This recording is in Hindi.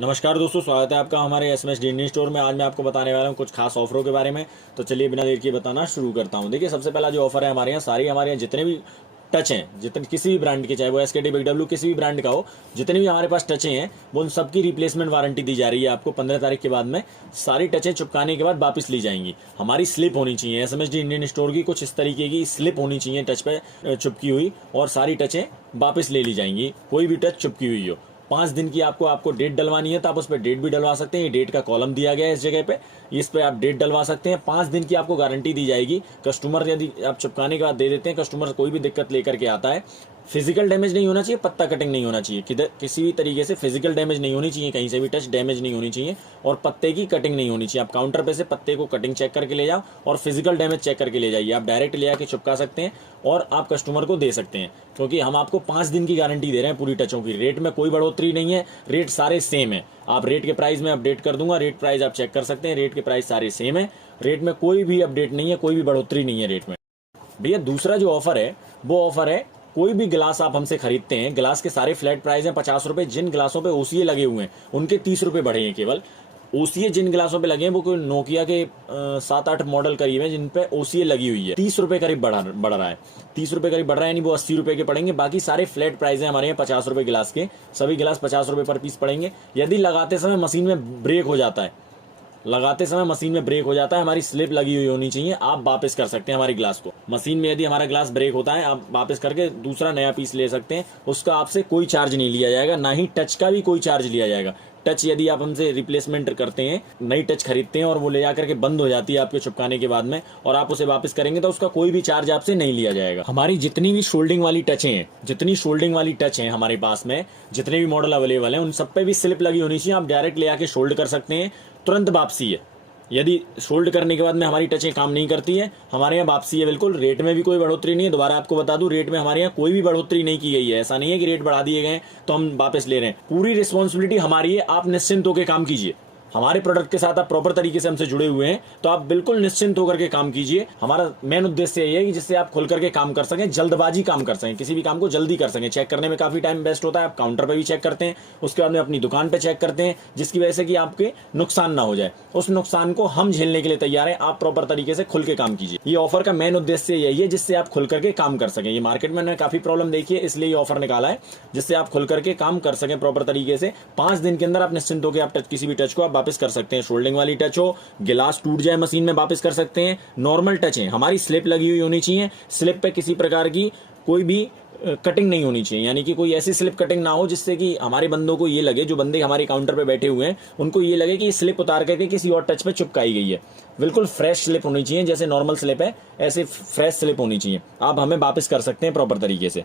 नमस्कार दोस्तों, स्वागत है आपका हमारे एसएमएस इंडियन स्टोर में। आज मैं आपको बताने वाला हूँ कुछ खास ऑफरों के बारे में। तो चलिए बिना देर किए बताना शुरू करता हूँ। देखिए, सबसे पहला जो ऑफर है हमारे यहाँ जितने भी टच हैं, जितने किसी भी ब्रांड के, चाहे वो एसकेडी बिग डब्ल्यू किसी भी ब्रांड का हो, जितने भी हमारे पास टचें हैं वो उन सबकी रिप्लेसमेंट वारंटी दी जा रही है आपको। 15 तारीख के बाद में सारी टचें चिपकाने के बाद वापस ली जाएंगी। हमारी स्लिप होनी चाहिए, एसएमएस इंडियन स्टोर की कुछ इस तरीके की स्लिप होनी चाहिए टच पे चिपकी हुई, और सारी टचें वापस ले ली जाएंगी, कोई भी टच चिपकी हुई हो। 5 दिन की आपको डेट डलवानी है तो आप उस पर डेट भी डलवा सकते हैं। ये डेट का कॉलम दिया गया है इस जगह पे, इस पे आप डेट डलवा सकते हैं। 5 दिन की आपको गारंटी दी जाएगी। कस्टमर यदि आप चिपकाने के बाद दे देते हैं, कस्टमर कोई भी दिक्कत लेकर के आता है, फिजिकल डैमेज नहीं होना चाहिए, पत्ता कटिंग नहीं होना चाहिए, किसी भी तरीके से फिजिकल डैमेज नहीं होनी चाहिए, कहीं से भी टच डैमेज नहीं होनी चाहिए, और पत्ते की कटिंग नहीं होनी चाहिए। आप काउंटर पे से पत्ते को कटिंग चेक करके ले जाओ और फिजिकल डैमेज चेक करके ले जाइए। आप डायरेक्ट ले आके चिपका सकते हैं और आप कस्टमर को दे सकते हैं, क्योंकि हम आपको 5 दिन की गारंटी दे रहे हैं पूरी टचों की। रेट में कोई बढ़ोतरी नहीं है, रेट सारे सेम है। आप रेट के प्राइस में अपडेट कर दूंगा, रेट प्राइस आप चेक कर सकते हैं, रेट के प्राइस सारे सेम है। रेट में कोई भी अपडेट नहीं है, कोई भी बढ़ोतरी नहीं है रेट में। भैया, दूसरा जो ऑफर है वो ऑफर है, कोई भी गिलास आप हमसे खरीदते हैं, गिलास के सारे फ्लैट प्राइस हैं 50 रुपए। जिन गिलासों पे ओसीए लगे हुए हैं उनके 30 रुपए बढ़े हैं केवल। ओसीए जिन गिलासों पे लगे हैं वो कोई नोकिया के 7-8 मॉडल करीब है जिन पे ओसीए लगी हुई है। 30 रुपए करीब बढ़ रहा है, 30 रुपए करीब बढ़ रहा है, यानी वो 80 रुपए के पड़ेंगे। बाकी सारे फ्लैट प्राइस है हमारे यहाँ 50 रुपए गिलास के। सभी गिलास 50 रुपए पर पीस पड़ेंगे। यदि लगाते समय मशीन में ब्रेक हो जाता है, हमारी स्लिप लगी हुई होनी चाहिए, आप वापस कर सकते हैं हमारी ग्लास को। मशीन में यदि हमारा ग्लास ब्रेक होता है, आप वापस करके दूसरा नया पीस ले सकते हैं। उसका आपसे कोई चार्ज नहीं लिया जाएगा, ना ही टच का भी कोई चार्ज लिया जाएगा। टच यदि आप हमसे रिप्लेसमेंट करते हैं, नई टच खरीदते हैं और वो ले जाकर के बंद हो जाती है आपके चिपकाने के बाद में, और आप उसे वापस करेंगे तो उसका कोई भी चार्ज आपसे नहीं लिया जाएगा। हमारी जितनी भी शोल्डिंग वाली टच हैं हमारे पास में, जितने भी मॉडल अवेलेबल हैं, उन सब पे भी स्लिप लगी होनी चाहिए। आप डायरेक्ट ले आके शोल्ड कर सकते हैं, तुरंत वापसी है। यदि शोल्ड करने के बाद में हमारी टचें काम नहीं करती हैं, हमारे यहाँ वापसी है बिल्कुल। रेट में भी कोई बढ़ोतरी नहीं है। दोबारा आपको बता दूं, रेट में हमारे यहाँ कोई भी बढ़ोतरी नहीं की गई है। ऐसा नहीं है कि रेट बढ़ा दिए गए तो हम वापस ले रहे हैं। पूरी रिस्पॉन्सिबिलिटी हमारी है, आप निश्चिंत होकर काम कीजिए। हमारे प्रोडक्ट के साथ आप प्रॉपर तरीके से हमसे जुड़े हुए हैं तो आप बिल्कुल निश्चिंत होकर के काम कीजिए। हमारा मेन उद्देश्य यही है कि जिससे आप खुल करके काम कर सकें, जल्दबाजी काम कर सकें, किसी भी काम को जल्दी कर सकें। चेक करने में काफी टाइम वेस्ट होता है, आप काउंटर पे भी चेक करते हैं, उसके बाद में अपनी दुकान पे चेक करते हैं, जिसकी वजह से कि आपके नुकसान ना हो जाए। उस नुकसान को हम झेलने के लिए तैयार हैं। आप प्रॉपर तरीके से खुल के काम कीजिए। ये ऑफर का मेन उद्देश्य यही है, जिससे आप खुल करके काम कर सकें। ये मार्केट में मैंने काफी प्रॉब्लम देखी है, इसलिए ये ऑफर निकाला है, जिससे आप खुल करके काम कर सकें प्रॉपर तरीके से। 5 दिन के अंदर आप निश्चिंत होकर आप किसी भी टच को आप वापस कर सकते हैं। शोल्डिंग वाली टच हो, गिलास टूट जाए मशीन में, वापस कर सकते हैं। नॉर्मल टच है, हमारी स्लिप लगी हुई होनी चाहिए। स्लिप पे किसी प्रकार की कोई भी कटिंग नहीं होनी चाहिए, यानी कि कोई ऐसी स्लिप कटिंग ना हो जिससे कि हमारे बंदों को ये लगे, जो बंदे हमारे काउंटर पे बैठे हुए हैं, उनको ये लगे कि स्लिप उतार करके किसी और टच पे चिपकाई गई है। बिल्कुल फ्रेश स्लिप होनी चाहिए, जैसे नॉर्मल स्लिप है ऐसे फ्रेश स्लिप होनी चाहिए। आप हमें वापस कर सकते हैं प्रॉपर तरीके से।